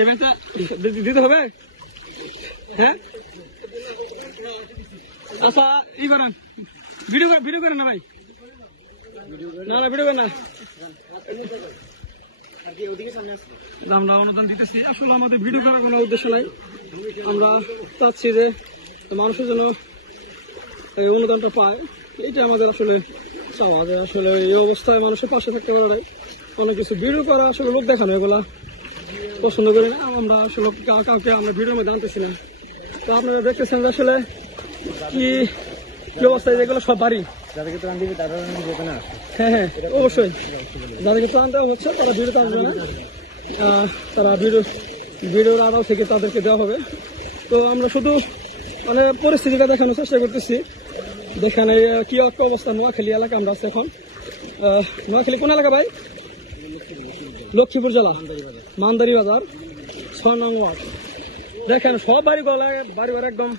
এভেন্টটা দিতে হবে। হ্যাঁ আচ্ছা ই করেন, ভিডিও করেন না ভাই, না ভিডিও করেন না। আমরা অনুদান দিতেছি, আসলে আমাদের ভিডিও করার কোনো উদ্দেশ্য নাই। আমরা চাচ্ছি যে মানুষের জন্য এই অনুদানটা পায়, এটা আমাদের আসলে চাওয়া। যে আসলে এই অবস্থায় মানুষের পাশে থাকতে পারা যায়, অনেক কিছু ভিডিও করা আসলে লোক দেখানো এগুলা পছন্দ করি না আমরা। আসলে কাউকে আমরা ভিডিওর মধ্যে আনতেছি না। তো আপনারা দেখতেছেন যে আসলে কি কি অবস্থায়, যেগুলো সব বাড়ি। হ্যাঁ হ্যাঁ অবশ্যই, যাদেরকে ত্রাণ দেওয়া হচ্ছে তারা ভিডিও আনবে না, তারা ভিডিওর আড়াল থেকে তাদেরকে দেওয়া হবে। তো আমরা শুধু মানে পরিস্থিতিটা দেখানোর চেষ্টা করতেছি। দেখেন এই কি একটা অবস্থা, নোয়াখালী এলাকা আমরা আছি এখন। নোয়াখালী কোন এলাকা ভাই? লক্ষ্মীপুর জেলা, মান্দারি বাজার, 6 নং ওয়ার্ড। দেখেন সব বাড়ি একদম